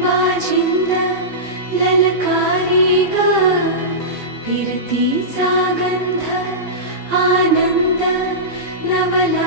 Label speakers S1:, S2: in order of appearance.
S1: न्दाजिन्द लकारेका सागन्ध आनन्द नवला